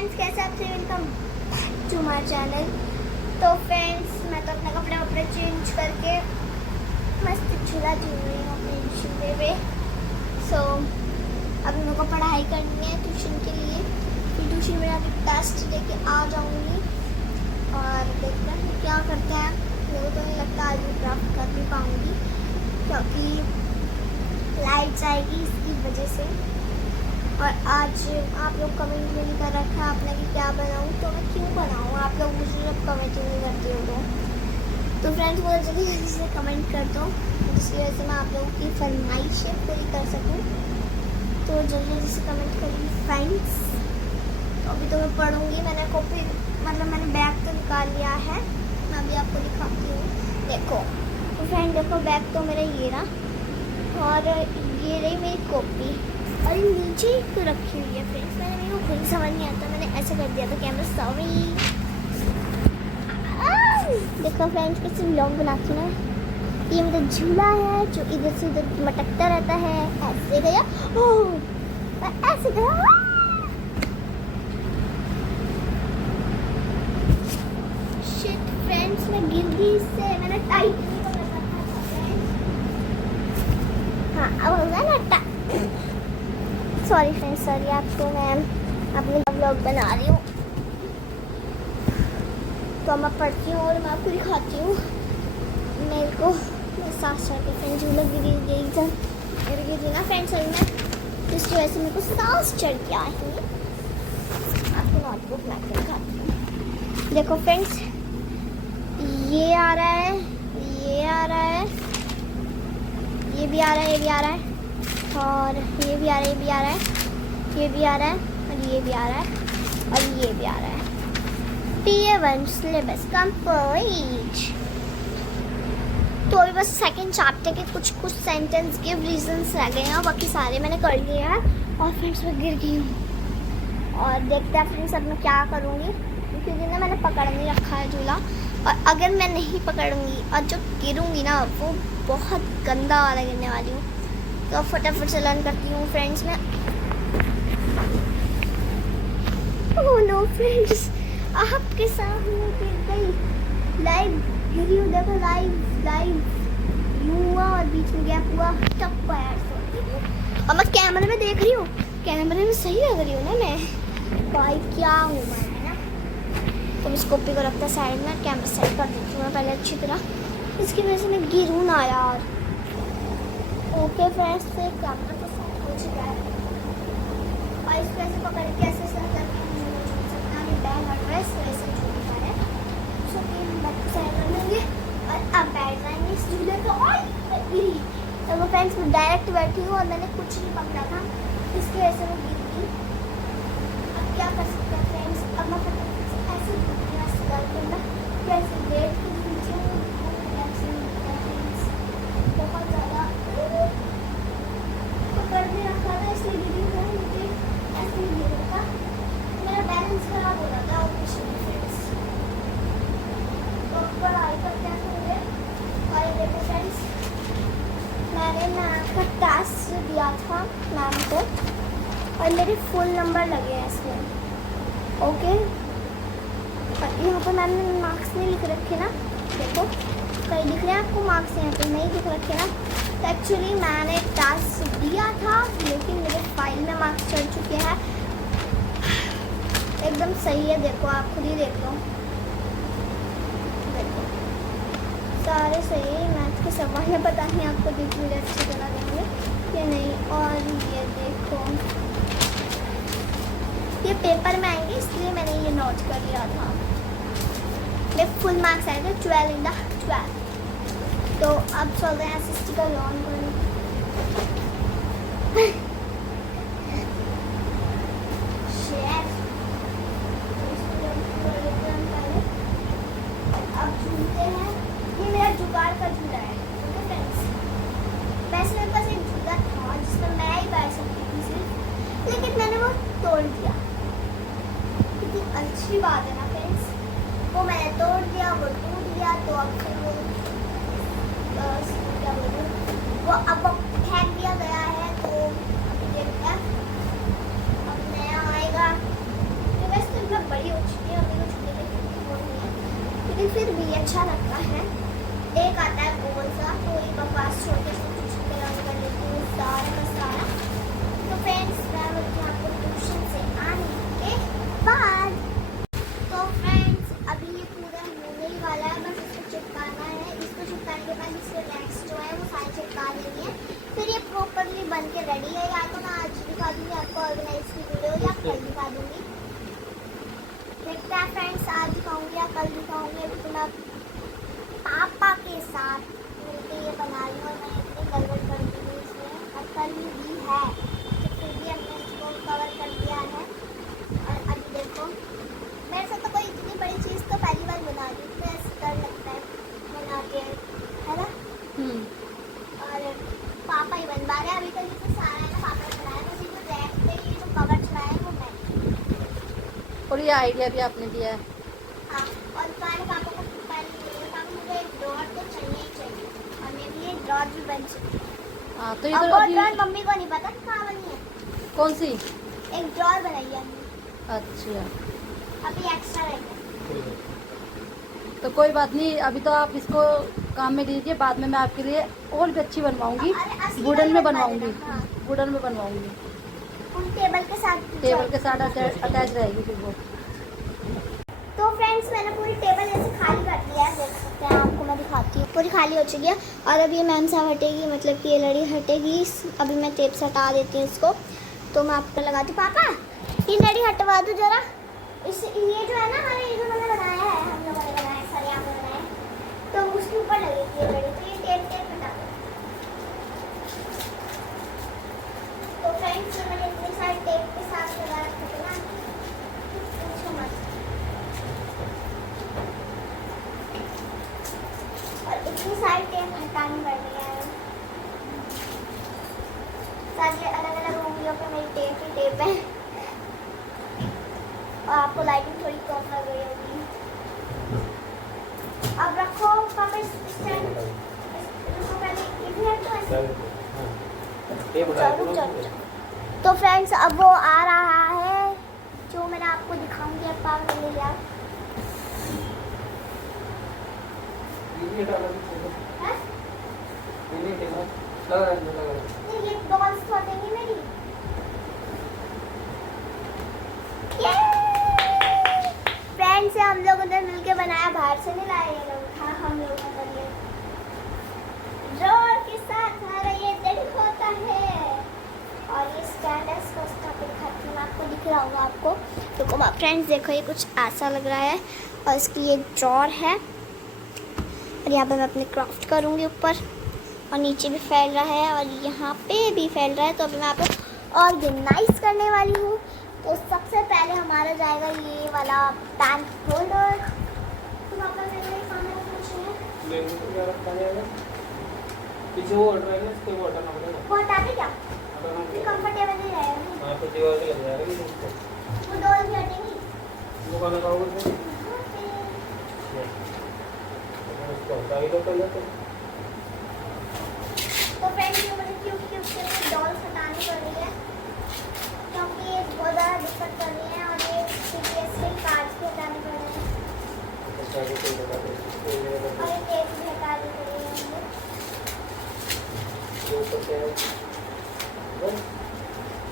Friends, कैसे आपसे welcome to हमारे चैनल। तो फ्रेंड्स, मैं तो अपने कपड़े चेंज करके मस्त झूला झूल रही हूँ अपने झूले पे। सो अभी मेरे को पढ़ाई करनी है ट्यूशन के लिए। फिर ट्यूशन में अभी टेस्ट लेके आ जाऊँगी और देखते हैं क्या करते हैं। मेरे को तो नहीं लगता आज भी प्राप्त कर भी पाऊँगी, क्योंकि लाइट जाएगी इसकी वजह से। और आज आप लोग कमेंट भी नहीं कर रखा आपने कि क्या बनाऊँ, तो मैं क्यों बनाऊँ। आप लोग मुझे जब कमेंट नहीं करते हो तो फ्रेंड्स मुझे जल्दी जल्दी से कमेंट कर दो, जिसकी वजह से मैं आप लोगों की फरमाइशें पूरी कर सकूँ। तो जल्दी जल्दी से कमेंट करिए फ्रेंड्स। तो अभी तो मैं पढ़ूँगी। मैंने कॉपी मैंने बैग तो निकाल लिया है। मैं अभी आपको दिखाती हूँ, देखो। तो फ्रेंड देखो, बैग तो मेरा ये रहा और ये रही मेरी कॉपी और नीचे ही तो रखी हुई है फ्रेंड्स। मेरे को खुद समझ नहीं आता, मैंने ऐसे कर दिया था कैमरा। सॉरी। देखो फ्रेंड्स, कैसे व्लॉग बनाती हूँ ना। ये मेरा झूला है जो इधर से उधर मटकता रहता है। ऐसे गया, ओह ऐसे गया। शिट फ्रेंड्स, मैं गिर गई इससे। मैंने टाइट नहीं कर रखा था फ्रेंड्स। हाँ, अब होगा ना। Sorry friends, sorry. आपको मैं अपने ब्लॉग बना रही हूँ तो मैं पढ़ती हूँ और मैं आपको दिखाती हूँ। मेरे को सांस चढ़ती फ्रेंड, झूला गिर गई थी ना फ्रेंड्स सर में, जिसकी वजह से मेरे को सांस चढ़ गया है। आपको नोटबुक ला के दिखाती हूँ। देखो फ्रेंड्स, ये आ रहा है, ये आ रहा है, ये भी आ रहा है, ये भी आ रहा है, और ये भी आ रहा है, ये भी आ रहा है, ये भी आ रहा है, और ये भी आ रहा है, और ये भी आ रहा है। PA1 syllabus complete. तो अभी बस सेकंड चैप्टर के कुछ सेंटेंस के रीजंस रह गए हैं और बाकी सारे मैंने कर लिए हैं। और फ्रेंड्स मैं गिर गई हूँ और देखते हैं फ्रेंड्स अब मैं क्या करूँगी, क्योंकि ना मैंने पकड़ नहीं रखा है झूला। और अगर मैं नहीं पकड़ूँगी और जब गिरूँगी ना, वो बहुत गंदा वाला गिरने वाली हूँ। तो फटाफट से लर्न करती हूँ फ्रेंड्स मैं। ओह नो फ्रेंड्स, आपके सामने गिर गई। लाइव गिरी हूँ, देखो लाइव हुआ और बीच में गैप हुआ। टप यार, सॉरी। और मैं कैमरे में देख रही हूँ, कैमरे में सही लग रही हूँ ना मैं। भाई क्या हूँ मैं ना। तो इस कॉपी को रखता साइड में, कैमरा सेट कर देती हूँ मैं पहले अच्छी तरह, इसकी वजह से मैं गिरूँ ना यार। ओके फ्रेंड्स, तो कैमरा तो सेट हो चुका है और इसको ऐसे पकड़ के ऐसे करके झूल सकता है। बैग और ड्रेस वैसे झूलता है, सो कि हम बैग को साइड कर लेंगे और अब बैठ जाएंगे इस झूले को। तो वो फ्रेंड्स मैं डायरेक्ट बैठी हूँ और मैंने कुछ नहीं पकड़ा था, इसकी वजह से वो गिर गई। अब क्या कर सकते हैं फ्रेंड्स, अब मैं ऐसे करके ना कैसे लेट के नीचे बहुत ज़्यादा पकड़ में रखा था, इसलिए गिरी हूँ। मुझे ऐसे नहीं गिरा था, मेरा बैलेंस खराब हो रहा था फ्रेंड्स। तो पढ़ाई करते हैं थोड़े। और देखो फ्रेंड्स, मैंने मैथ का टेस्ट दिया था मैम को और मेरे फुल नंबर लगे हैं इसमें। ओके, और यहाँ पर मैम ने मार्क्स नहीं लिख रखे ना, देखो कहीं दिख रहे हैं आपको मार्क्स, यहाँ पे नहीं दिख रखे ना। तो एक्चुअली मैंने टास्क दिया था लेकिन मेरे फाइल में मार्क्स चढ़ चुके हैं। एकदम सही है, देखो आप खुद ही देख लो, देखो सारे सही है। मैथ के सवाल है, पता नहीं आपको दिख मुझे अच्छी तरह देंगे या नहीं। और ये देखो, ये पेपर में आएंगे इसलिए मैंने ये नोट कर लिया था। मेरे फुल मार्क्स आए थे 12 इन द 12। तो अब चलते हैं SST का लॉन करने। अब झूलते हैं, ये मेरा जुगाड़ का झूला है। ओके फ्रेंड्स, वैसे मेरे पास एक झूला था जिसमें मैं ही बैठ सकती थी सिर्फ, लेकिन मैंने वो तोड़ दिया। कितनी अच्छी बात है ना फ्रेंड्स, वो मैंने तोड़ दिया, वो टूट गया। तो अब फिर वो क्या बोलूं, वो अब फेंक दिया गया है। तो अभी देखते हैं अब नया आएगा। तो वैसे लेकिन फिर भी अच्छा लगता है। एक आता है गोल सा, तो एक बकवास छोटे छोटे छोटे रंग कर लेती हूँ सारा का सारा। तो फ्रेंड्स मैं बोलती हूँ आपको ट्यूशन से आने के बाद। तो फ्रेंड्स अभी ये पूरा होने ही वाला है, बस इसको चिपकाना है। इसको चिपकाने के बाद इसके नेक्स्ट जो है वो सारे चिपका देंगे, फिर ये प्रॉपरली बन के रेडी है। या तो मैं आज दिखा दूँगी आपको ऑर्गेनाइज की वीडियो, या कल दिखा दूँगी, देखते हैं फ्रेंड्स। आज दिखाऊँगी या कल दिखाऊँगी। अभी तो मैं पापा के साथ मिलकर ये बना रही हूँ और मैं इतनी गड़बड़ कर दूँगी इसमें। और कल भी है तो फिर भी हमने इसको कवर कर दिया है। और अभी देखो मेरे से तो कोई इतनी बड़ी चीज़ तो पहली बार बना रही हूँ, तो ऐसा डर लगता है बनाते हैं, है ना। और पापा ही बनवा रहे हैं अभी तक। तो सारा है ना पापा ने बनाया, बस ये जो रैक पे ये जो कवर चढ़ाया है वो मैं। और ये आइडिया भी आपने दिया है। हाँ, और मैंने पापा को पहले ये कहा मुझे एक ड्रॉर तो चाहिए ही चाहिए, और मेरे लिए ड्रॉर भी बन चुकी है। हाँ तो ये अब तो वो अभी ड्रॉर मम्मी को नहीं पता कहाँ बनी है। कौन सी? एक ड्रॉर बनाई है हमने, अच्छा अभी एक्स्ट्रा रहेगा। तो कोई बात नहीं, अभी तो आप इसको काम में लीजिए, बाद में मैं आपके लिए और भी अच्छी बनवाऊंगी। अरे असली वुडन वाली में बनवा बनवाऊंगी, देना, हाँ। वुडन में बनवाऊंगी। उन टेबल के साथ टेबल के साथ अटैच रहेगी फिर वो। तो फ्रेंड्स मैंने पूरी टेबल ऐसे खाली कर दिया है, देख सकते हैं, आपको मैं दिखाती हूँ। पूरी खाली हो चुकी है और अब ये मैम साहब हटेगी, मतलब कि ये लड़ी हटेगी। अभी मैं टेप से हटा देती हूँ इसको, तो मैं आपको लगाती हूँ। पापा ये लड़ी हटवा दूँ जरा। इस ये जो है ना हमारे, ये जो मैंने बनाया है, हम लोगों ने बनाया है, सर यहाँ पे बनाया है, तो उसके ऊपर लगेगी ये लड़ी। तो ये टेप हटा दो। तो फ्रेंड्स ये मैंने इतने सारे टेप के साथ लगा रखे थे ना, पूछो मत। और इतनी सारी टेप हटानी पड़ रही है। सारे अलग अलग उंगलियों पे मेरी टेप ही टेप है। और आपको लाइटिंग थोड़ी कम लग रही होगी। अब रखो पापा इस स्टैंड, इसको पहले इधर तो ऐसे। तो फ्रेंड्स अब वो आ रहा है जो मैंने आपको दिखाऊंगी। अब पापा ले लिया ये डॉल्स तो देंगी मेरी। फ्रेंड्स से हम लोगों ने मिलके बनाया, बाहर से नहीं लाए ये लोग। हाँ हम लोग ने कर लिया ड्रॉर के साथ। हमारा ये दिल होता है। और ये स्टैंड है, इसको स्थापित करके मैं आपको दिख रहा होगा आपको। तो फ्रेंड्स देखो ये कुछ ऐसा लग रहा है, और इसकी ये ड्रॉर है। और यहाँ पे मैं अपने क्राफ्ट करूँगी ऊपर, और नीचे भी फैल रहा है और यहाँ पे भी फैल रहा है। तो अभी मैं आपको ऑर्गेनाइज करने वाली हूँ। तो सबसे पहले हमारा जाएगा ये वाला पैन होल्डर। तो पापा मेरे सामने पीछे वो ऑर्डर है ना, इसको वो हटाना पड़ेगा। वो हटा दे क्या? हटाना ये कंफर्टेबल नहीं रहेगा। हाँ तो दीवार पे लग जाएगा ये इसको। वो डोल भी हटेंगी। वो कौन लगाओगे फिर? इसको हटा ही दो पहले तो। तो फ्रेंड्स ये मुझे क्यूट क्यूट से डॉल्स हटानी पड़ रही है, क्योंकि ये बहुत ज़्यादा दिक्कत कर रही है। और ये सीरियसली कार्ड्स भी हटाने पड़ रहे हैं, और ये टेप भी हटानी पड़ रही है मुझे।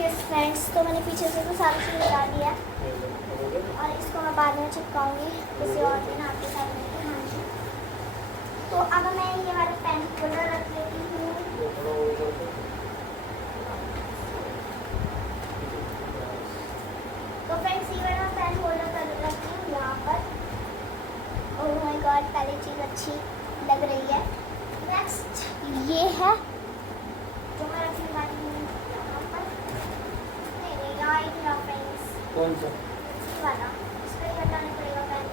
यस फ्रेंड्स, तो मैंने पीछे से तो सारी चीज़ हटा दिया और इसको मैं बाद में चिपकाऊंगी किसी और दिन आपके साथ मिलकर। हाँ जी, तो अब मैं ये वाला पेन होल्डर रख लेती हूँ। तो फ्रेंड्स ये वाला पेन होल्डर कर रखती हूँ यहाँ पर। ओह माय गॉड, पहली चीज़ अच्छी लग रही है। नेक्स्ट ये है जो मैं रखने वाली हूँ यहाँ पर। नहीं यहाँ ही था फ्रेंड्स, कौन सा? ये वाला, इसको ही हटाना पड़ेगा पेन।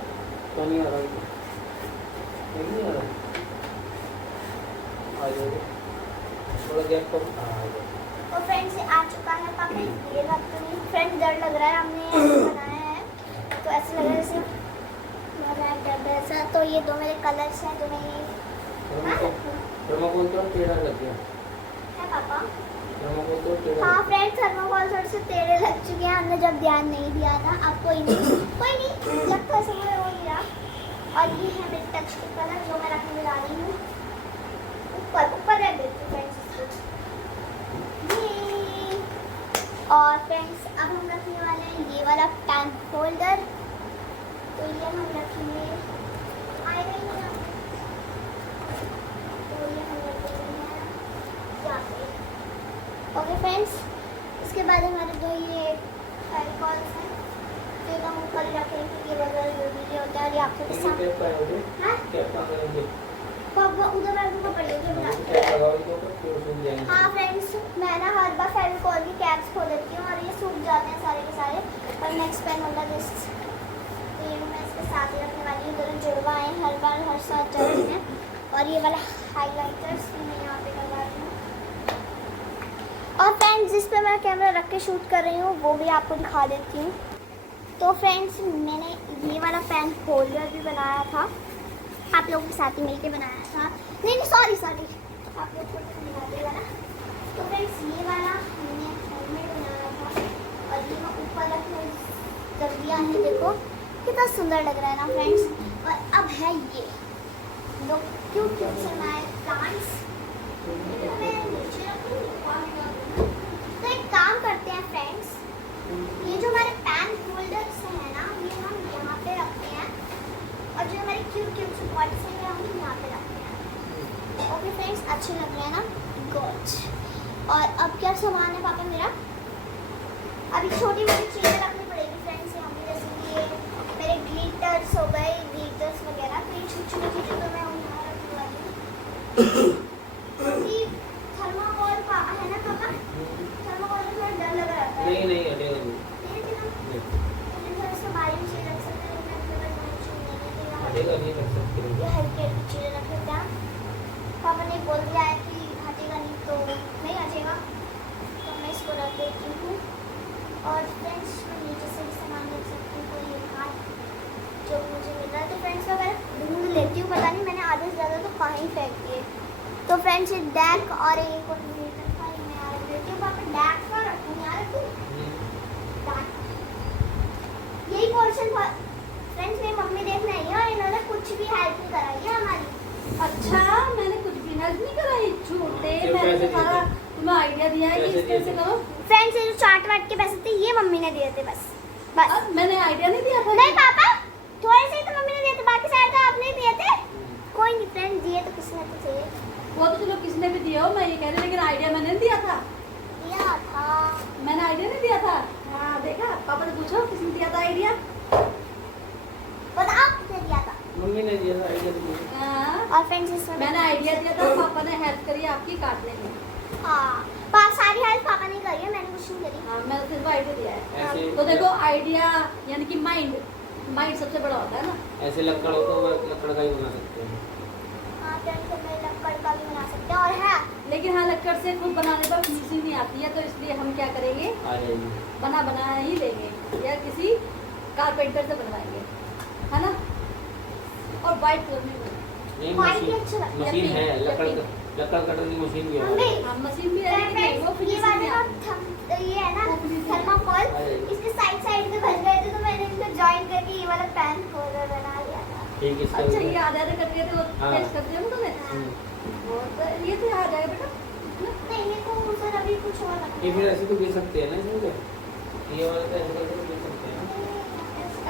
तो नहीं आ रहा, नहीं आ रहा। आ जाओगे थोड़ा गैप करो। तो फ्रेंड्स ये आ चुका है। पापा ये रख तो नहीं फ्रेंड्स, डर लग रहा है। हमने ऐसे बनाया है तो ऐसे लग रहा है जैसे डर ऐसा। तो ये दो मेरे कलर्स हैं जो मैं ये थर्माकोल तो टेढ़ा कर दिया है पापा। थर्माकोल तो टेढ़ा। हाँ फ्रेंड्स, थर्माकोल थोड़े से टेढ़े लग चुके हैं, हमने जब ध्यान नहीं दिया था। अब कोई नहीं जब तो ऐसे हो गया। और ये है मेरी टच के कलर जो मैं रखने जा रही हूँ ऊपर रख देती हूँ फ्रेंड्स इसको। ये और फ्रेंड्स अब हम रखने वाले हैं ये वाला पेन होल्डर। तो ये हम रखेंगे आईलाइनर, तो ये हम रखेंगे यहाँ पे। ओके फ्रेंड्स, इसके बाद हमारे दो ये फेविकॉल्स हैं तो हम ऊपर रखेंगे। ये वगैरह जो भी ये होता है ये आपके साथ कैप लगाओगे? हाँ कैप कहाँ लगाओगे? उधर बैठने को पड़ेगा जो कैप लगाओगे तो फिर सूख जाएंगे। हाँ फ्रेंड्स, मैं ना हर बार फेविकॉल की कैप्स खोल देती हूँ और ये सूख जाते हैं सारे के सारे। पर नेक्स्ट पेन होल्डर दिस, तो ये मैं इसके साथ ही रखने वाली हूँ। दोनों जुड़वा हैं, हर बार हर साथ जाते हैं। और ये वाला हाइलाइटर्स मैं यहाँ पे लगा रही हूँ। और फ्रेंड्स जिस पे मैं कैमरा रख के शूट कर रही हूँ वो भी आपको दिखा देती हूँ। तो फ्रेंड्स मैंने ये वाला पेन होल्डर भी बनाया था, आप लोगों के साथ ही मिलके बनाया था। नहीं सॉरी आप लोग को मिला देगा ना। तो फ्रेंड्स ये वाला हमने हेलमेट बनाया था और ये मैं ऊपर रखने जब दिया है, देखो कितना सुंदर लग रहा है ना फ्रेंड्स। और अब है ये दो क्यूट से हमारे प्लांट्स, मैं नीचे रखूँगी। तो एक काम करते हैं फ्रेंड्स, ये जो हमारे पेन होल्डर्स हैं ना ये हम यहाँ पे रखते हैं और जो हमारे क्यूट से पॉट्स हैं हम यहाँ पे रखते हैं। ओके फ्रेंड्स, अच्छे लग रहे हैं ना? गुड। और अब क्या सामान है पापा मेरा? अभी छोटी मोटी चीज़ें रखनी पड़ेगी फ्रेंड्स यहाँ पे, जैसे कि ये मेरे ग्लिटर्स हो गए, ग्लिटर्स वगैरह। तो ये छोटी छोटी चीज़ें तो मैं यहाँ रखने वाली हूँ। थर्माकोल है ना पापा? थर्माकोल में थोड़ा डर लग रहा है। नहीं हटेगा नहीं। हटेगा नहीं, रख सकते हो। ये हल्की हल्की चीज़ें रख लेते हैं। पापा ने बोल दिया है कि हटेगा नहीं तो नहीं हटेगा, तो मैं इसको रख देती हूँ। और फ्रेंड्स मैं नीचे से भी सामान रख सकती हूँ। तो ये हाथ जो मुझे मिल रहा है, तो फ्रेंड्स मैं ढूंढ लेती हूँ, पता नहीं मैंने आधे से ज़्यादा तो कहाँ ही फेंक दिए। तो फ्रेंड्स ये डैक और एक और मीटर था, मैं यहाँ रख देती हूँ। पापा डैक का रखूँ, यहाँ रखूँ यही पोर्शन। फ्रेंड्स मेरी मम्मी देखने आई है और इन्होंने कुछ भी हेल्प नहीं कराई है हमारी। अच्छा, मैंने कुछ भी हेल्प नहीं कराई, झूठे। सिर्फ मैंने पैसे तो सारा तुम्हें आइडिया दिया है कि पैसे इस तरह से दिए थे। करो। फ्रेंड्स ये जो चाट वाट के पैसे थे ये मम्मी ने दिए थे बस। अब मैंने आइडिया नहीं दिया था। नहीं पापा, थोड़े से ही तो मम्मी ने दिए थे, बाकी सारे तो आपने ही दिए थे। कोई नहीं फ्रेंड्स, दिए तो किसी ने तो चाहिए। वो तो चलो किसने भी दिया हो, मैं ये कह रही, लेकिन आइडिया मैंने नहीं दिया था। दिया था मैंने आइडिया नहीं दिया था। हाँ देखा, पापा से पूछो किसने दिया था आइडिया। बताओ किसने दिया था? मम्मी ने दिया था आइडिया तो मुझे। हाँ, और फ्रेंड्स इसमें मैंने आइडिया दिया था, पापा ने हेल्प करी आपकी काटने में। हाँ सारी हेल्प पापा ने करी है, मैंने कुछ नहीं करी। हाँ, मैंने सिर्फ आइडिया दिया है। ऐसे तो देखो आइडिया यानी कि माइंड सबसे बड़ा होता है ना। ऐसे लकड़ हो तो लकड़ का ही बना सकते हैं। हाँ फ्रेंड्स मैं लकड़ का भी बना सकते हैं। और है लेकिन हाँ, लकड़ से खुद बनाने पर फिनिशिंग नहीं आती है, तो इसलिए हम क्या करेंगे, आ जाएगी। बना ही लेंगे या किसी कारपेंटर से बनवाएंगे, है ना। और वाइट कलर में बनाएंगे। नहीं White भी अच्छा लगता है। मशीन है, लकड़ी। लकड़ कटर की मशीन भी है। मम्मी हाँ, मशीन भी है, लेकिन वो फ्रेंड्स ये फिनिशिंग वाले नहीं ना आती। ये है ना थर्माकोल, इसके साइड में बन गए थे तो मैंने इनको जॉइन करके ये वाला पेन होल्डर बना लिया था। ठीक है। अच्छा, ये आधा कर दिया तो हाँ। टेस्ट कर दिया तुमने। ये तो आ जाएगा बेटा। नहीं मेरे को सर अभी कुछ और रखना ये है। फिर ऐसे तो गिर सकते हैं ना इसमें तो। ये वाला तो ऐसे करके गिर सकते हैं।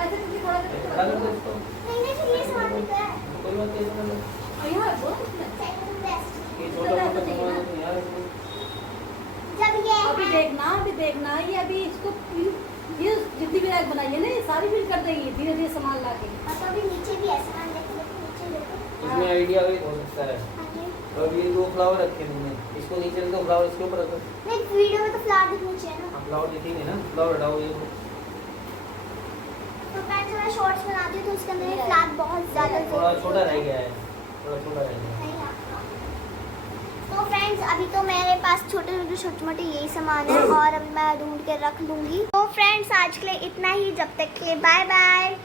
ऐसे तुझे थोड़ा सा ऐसे डालो तो इसको। नहीं फिर ये सामान भी तो है। कोई बात नहीं, ऐसे कर लो। और यहाँ रखो ना इसमें। चाहिए तो बेस्ट। ये छोटा मोटा सामान है यार इसमें। जब ये अभी देखना ये अभी इसको ये जितनी भी रैक बनाई है ना, ये सारी फिल कर देंगी धीरे धीरे सामान ला के। और तो अभी नीचे भी है सामान, देखो नीचे देखो। इसमें आइडिया भी हो सकता है। हाँ जी। और ये दो फ्लावर रखे हैं मैंने, इसको नीचे रख दो, फ्लावर इसके ऊपर रखो। नहीं वीडियो में तो फ्लावर दिखनी चाहिए ना। फ्लावर दिखेंगे ना, फ्लावर हटाओ ये। तो फ्रेंड्स मैं शॉर्ट्स बनाती हूँ तो उसके अंदर फ्लावर बहुत ज़्यादा थोड़ा छोटा रह गया है, थोड़ा छोटा रह गया है। नहीं आता। तो फ्रेंड्स अभी तो मेरे पास छोटे मोटे यही सामान है और अब मैं ढूंढ के रख लूँगी। तो फ्रेंड्स आज के लिए इतना ही, जब तक के बाय बाय।